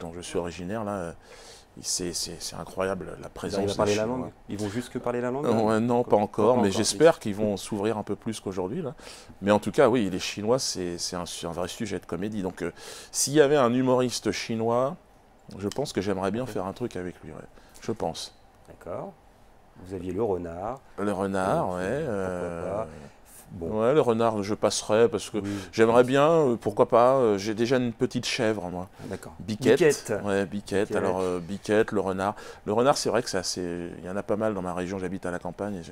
dont je suis originaire, là, c'est incroyable la Ils arrivent présence à parler des la Chinois. langue? Ils vont juste que parler la langue? Non, pas encore, Pas mais encore, j'espère qu'ils vont s'ouvrir un peu plus qu'aujourd'hui, là. Mais en tout cas, oui, les Chinois, c'est un vrai sujet de comédie. Donc, s'il y avait un humoriste chinois, je pense que j'aimerais bien faire un truc avec lui, ouais. Je pense. D'accord. Vous aviez le renard. Le renard, Donc, ouais. pourquoi pas. Bon, Ouais, le renard, je passerai parce que oui. j'aimerais bien, pourquoi pas, j'ai déjà une petite chèvre, moi. D'accord. Biquette. Biquette. Ouais, Biquette. Biquette. Alors, Biquette, le renard. Le renard, c'est vrai que c'est assez. Il y en a pas mal dans ma région, j'habite à la campagne. Et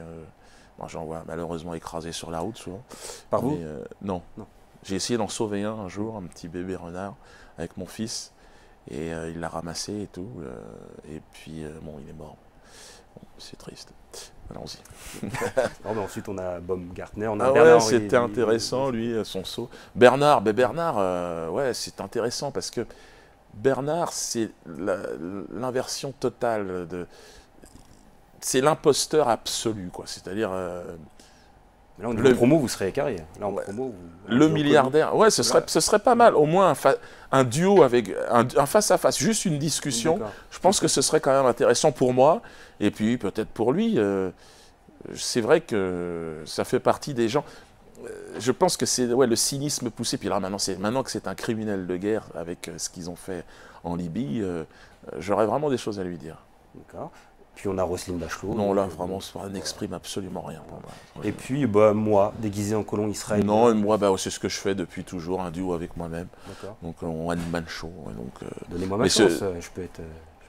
bon, j'en vois malheureusement écrasés sur la route souvent. Par vous? Mais, non. Non. J'ai essayé d'en sauver un jour, un petit bébé renard, avec mon fils. Et il l'a ramassé et tout. Et puis, bon, il est mort. Bon, c'est triste. Allons-y. Non, mais ensuite, on a Baumgartner, on a Ah Bernard ouais, c'était intéressant, lui, son saut. Bernard, ouais, c'est intéressant parce que Bernard, c'est l'inversion totale de. C'est l'imposteur absolu, quoi. C'est-à-dire. Là, en promo, vous serez carré. Là, en Ouais. promo, Le milliardaire. Ouais, ce serait pas mal. Au moins un duo avec un face-à-face, juste une discussion. D'accord. Je pense que ce serait quand même intéressant pour moi. Et puis peut-être pour lui. C'est vrai que ça fait partie des gens. Je pense que c'est le cynisme poussé. Puis là, maintenant que c'est un criminel de guerre avec ce qu'ils ont fait en Libye, j'aurais vraiment des choses à lui dire. D'accord. Puis on a Roselyne Bachelot. Non, là, vraiment, ça n'exprime absolument rien pour moi. Et puis, bah, moi, déguisé en colon israélien. Non, et moi, c'est ce que je fais depuis toujours, un duo avec moi-même. D'accord. Donc, on one-man show. Donc, Donnez-moi ma mais chance, je peux être...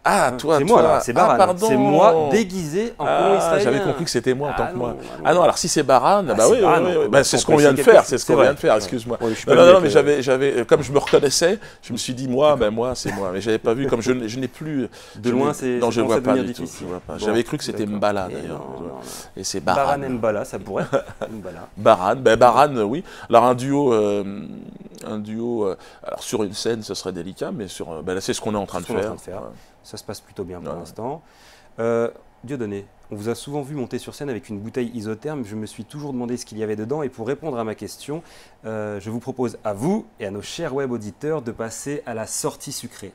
Ah, toi, c'est moi, toi. là, c'est Baran. pardon. C'est moi déguisé en colon israélien. J'avais compris que c'était moi en tant que moi. non. Ah non, alors si c'est Baran, bah c'est oui, Baran, oui, oui. on Bah, peut c'est ce qu'on vient de faire, c'est ce qu'on vient de faire, excuse-moi. Ouais, je suis pas Non, mieux mais que- j'avais, comme je me reconnaissais, je me suis dit, moi, c'est moi. Mais j'avais pas vu, comme je n'ai plus. De loin, c'est Non, je commence vois à pas devenir du tout. difficile. Je vois pas. Bon, J'avais cru que c'était d'accord. Mbala Et d'ailleurs. non. Et c'est Baran Baran. Mbala, ça pourrait. Mbala. Baran, oui. Alors un duo, alors sur une scène, ce serait délicat, mais là, c'est ce qu'on est en train de C'est ce qu'on est en faire. train de faire. Ouais. Ça se passe plutôt bien pour Ouais. l'instant. Dieudonné, on vous a souvent vu monter sur scène avec une bouteille isotherme. Je me suis toujours demandé ce qu'il y avait dedans. Et pour répondre à ma question, je vous propose à vous et à nos chers web auditeurs de passer à la sortie sucrée.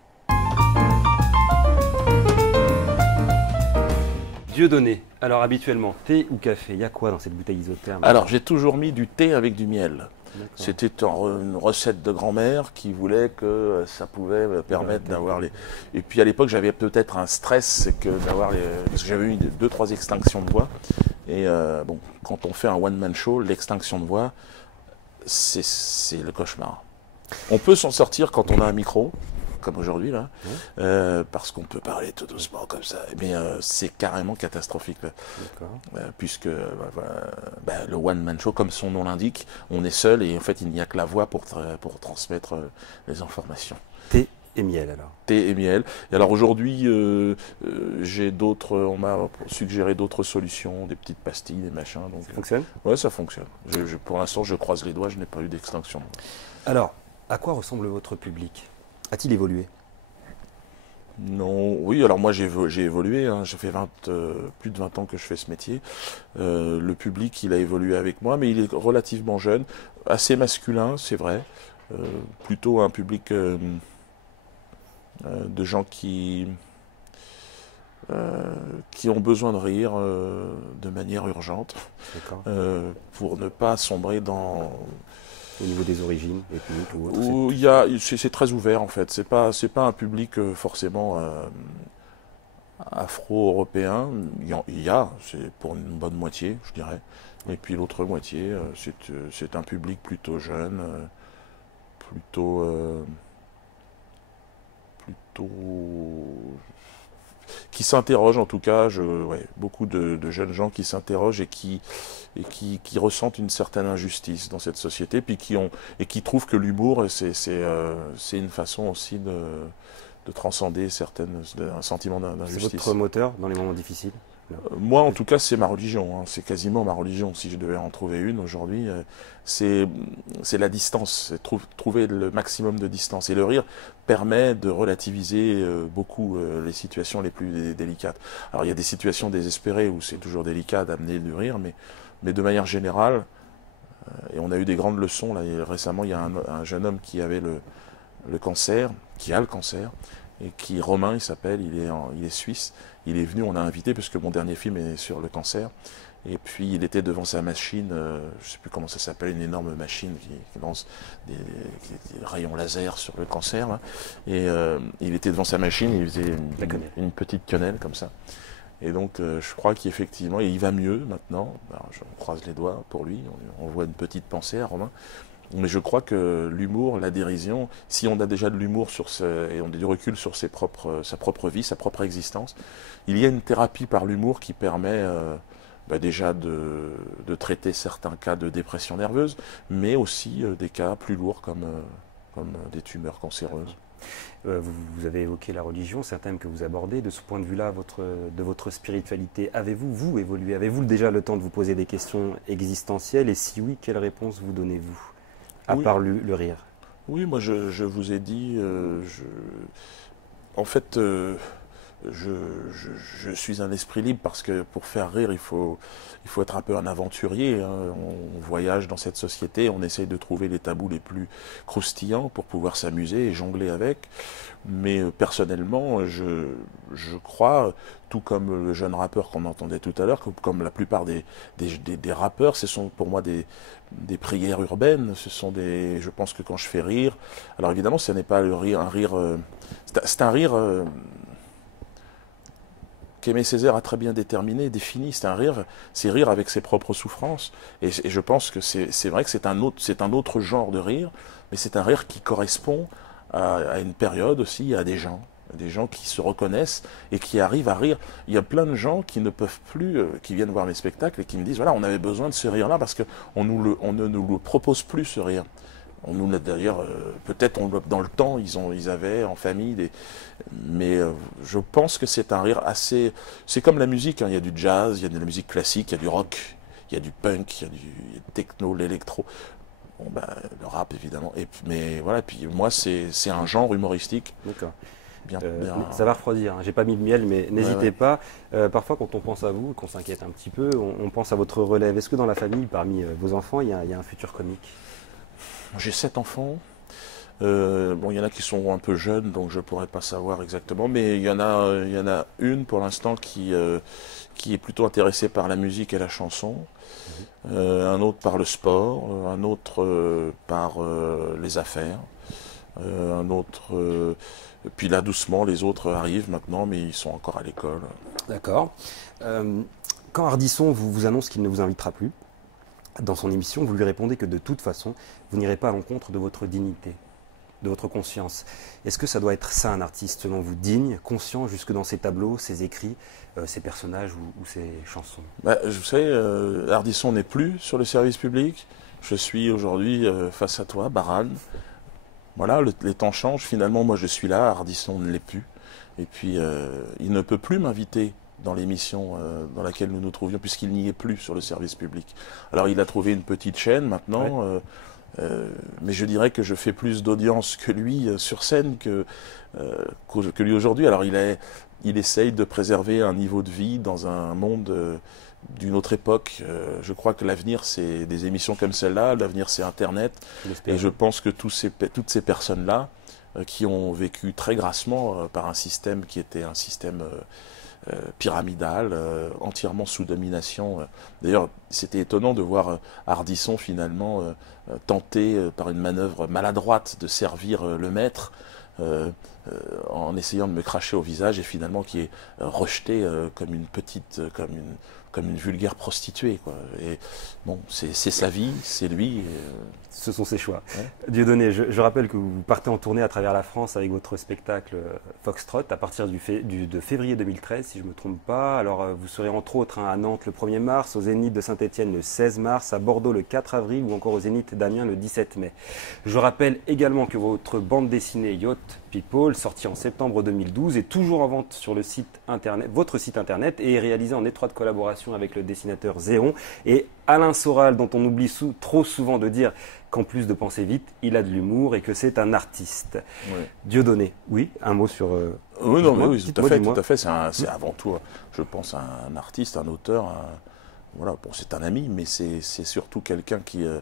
Dieudonné, alors habituellement, thé ou café, il y a quoi dans cette bouteille isotherme? Alors j'ai toujours mis du thé avec du miel. D'accord. C'était une recette de grand-mère qui voulait que ça pouvait me permettre d'avoir les... Et puis à l'époque, j'avais peut-être un stress, c'est que d'avoir les... Parce que j'avais eu 2-3 extinctions de voix. Et bon, quand on fait un one-man show, l'extinction de voix, c'est le cauchemar. On peut s'en sortir quand on a un micro, comme aujourd'hui, là, parce qu'on peut parler tout doucement comme ça. Mais c'est carrément catastrophique. D'accord. Puisque le one-man show, comme son nom l'indique, on est seul et en fait il n'y a que la voix pour transmettre les informations. Thé et miel alors. Thé et miel. Et alors aujourd'hui, on m'a suggéré d'autres solutions, des petites pastilles, des machins. Donc, Ça fonctionne? ouais, ça fonctionne. Pour l'instant, je croise les doigts, je n'ai pas eu d'extinction. Alors, à quoi ressemble votre public? A-t-il évolué? Non, oui, alors moi j'ai évolué, hein. Ça fait plus de 20 ans que je fais ce métier. Le public, il a évolué avec moi, mais il est relativement jeune, assez masculin, c'est vrai. Plutôt un public de gens qui ont besoin de rire de manière urgente, D'accord. pour ne pas sombrer dans... Au niveau des origines, ethniques ou autres? Où c'est très ouvert en fait. C'est pas un public forcément afro-européen. C'est pour une bonne moitié, je dirais. Et puis l'autre moitié, c'est un public plutôt jeune, plutôt qui s'interrogent en tout cas. Beaucoup de jeunes gens qui s'interrogent et qui ressentent une certaine injustice dans cette société, puis qui trouvent que l'humour, c'est une façon aussi de transcender un sentiment C'est d'injustice. votre moteur dans les moments difficiles? Moi, en tout cas, c'est ma religion. Hein. C'est quasiment ma religion. Si je devais en trouver une aujourd'hui, c'est la distance. C'est trouver le maximum de distance. Et le rire permet de relativiser beaucoup les situations les plus délicates. Alors, il y a des situations désespérées où c'est toujours délicat d'amener du rire, mais de manière générale, et on a eu des grandes leçons. Là, récemment, il y a un jeune homme qui avait le cancer, qui a le cancer, et qui, Romain il s'appelle, il est suisse, il est venu, on l'a invité, puisque mon dernier film est sur le cancer, et puis il était devant sa machine, je ne sais plus comment ça s'appelle, une énorme machine qui lance des rayons laser sur le cancer, là. Et il était devant sa machine, il faisait une petite quenelle comme ça. Et donc je crois qu'effectivement, il va mieux maintenant. Alors, on croise les doigts pour lui, on voit une petite pensée à Romain. Mais je crois que l'humour, la dérision, si on a déjà de l'humour et on a du recul sur sa propre vie, sa propre existence, il y a une thérapie par l'humour qui permet déjà de traiter certains cas de dépression nerveuse, mais aussi des cas plus lourds comme des tumeurs cancéreuses. Vous avez évoqué la religion, c'est un thème que vous abordez. De ce point de vue-là, de votre spiritualité, avez-vous évolué? Avez-vous déjà le temps de vous poser des questions existentielles? Et si oui, quelle réponse vous donnez-vous, à part le rire? Oui, moi je vous ai dit, en fait, je suis un esprit libre parce que pour faire rire, il faut être un peu un aventurier, hein. On voyage dans cette société, on essaye de trouver les tabous les plus croustillants pour pouvoir s'amuser et jongler avec. Mais personnellement, je crois, tout comme le jeune rappeur qu'on entendait tout à l'heure, comme la plupart des rappeurs, ce sont pour moi des prières urbaines. Je pense que quand je fais rire, alors évidemment, ce n'est pas un rire, c'est un rire qu'Aimé Césaire a très bien déterminé, défini. C'est rire avec ses propres souffrances. Et je pense que c'est vrai que c'est un autre genre de rire, mais c'est un rire qui correspond à une période aussi, à des gens qui se reconnaissent et qui arrivent à rire. Il y a plein de gens qui ne peuvent plus, qui viennent voir mes spectacles et qui me disent, voilà, on avait besoin de ce rire-là parce qu'on ne nous le propose plus, ce rire. On nous l'a d'ailleurs, peut-être dans le temps, ils avaient en famille mais je pense que c'est un rire assez. C'est comme la musique, hein. Il y a du jazz, il y a de la musique classique, il y a du rock, il y a du punk, il y a du techno, l'électro. Bon, le rap évidemment. Mais voilà, puis moi c'est un genre humoristique. D'accord. Bien. Ça va refroidir, hein. J'ai pas mis de miel, mais n'hésitez pas. Parfois, quand on pense à vous, qu'on s'inquiète un petit peu, on pense à votre relève. Est-ce que dans la famille, parmi vos enfants, il y a un futur comique? J'ai 7 enfants. Bon, il y en a qui sont un peu jeunes, donc je pourrais pas savoir exactement, mais il y en a une pour l'instant qui est plutôt intéressée par la musique et la chanson, un autre par le sport, un autre par les affaires, un autre. Puis là, doucement, les autres arrivent maintenant, mais ils sont encore à l'école. D'accord. Quand Ardisson vous annonce qu'il ne vous invitera plus dans son émission, vous lui répondez que de toute façon, vous n'irez pas à l'encontre de votre dignité, de votre conscience. Est-ce que ça doit être ça un artiste, selon vous, digne, conscient, jusque dans ses tableaux, ses écrits, ses personnages ou ses chansons? Vous savez, Ardisson n'est plus sur le service public. Je suis aujourd'hui face à toi, Baran. Voilà, les temps changent. Finalement, moi, je suis là, Ardisson ne l'est plus. Et puis, il ne peut plus m'inviter dans l'émission dans laquelle nous nous trouvions, puisqu'il n'y est plus sur le service public. Alors, il a trouvé une petite chaîne maintenant. Ouais. Mais je dirais que je fais plus d'audience que lui sur scène que lui aujourd'hui. Alors il essaye de préserver un niveau de vie dans un monde d'une autre époque. Je crois que l'avenir, c'est des émissions comme celle-là, l'avenir, c'est Internet. Et je pense que toutes ces personnes-là, qui ont vécu très grassement par un système qui était un système pyramidal, entièrement sous domination. D'ailleurs, c'était étonnant de voir Ardisson finalement tenter par une manœuvre maladroite de servir le maître en essayant de me cracher au visage et finalement qui est rejeté comme une vulgaire prostituée, quoi. Et bon, c'est sa vie, c'est lui. Ce sont ses choix. Ouais. Dieudonné, je rappelle que vous partez en tournée à travers la France avec votre spectacle Foxtrot à partir de février 2013, si je ne me trompe pas. Alors, vous serez entre autres à Nantes le 1er mars, au Zénith de Saint-Étienne le 16 mars, à Bordeaux le 4 avril ou encore au Zénith d'Amiens le 17 mai. Je rappelle également que votre bande dessinée Yacht People, sortie en septembre 2012, est toujours en vente sur le site internet, votre site internet, et est réalisée en étroite collaboration avec le dessinateur Zéon et Alain Soral, dont on oublie trop souvent de dire qu'en plus de penser vite, il a de l'humour et que c'est un artiste. Ouais. Dieudonné, oui, un mot sur... oui, non, mais oui, tout à fait. C'est avant tout, je pense, un artiste, un auteur. Voilà, bon, c'est un ami, mais c'est surtout quelqu'un qui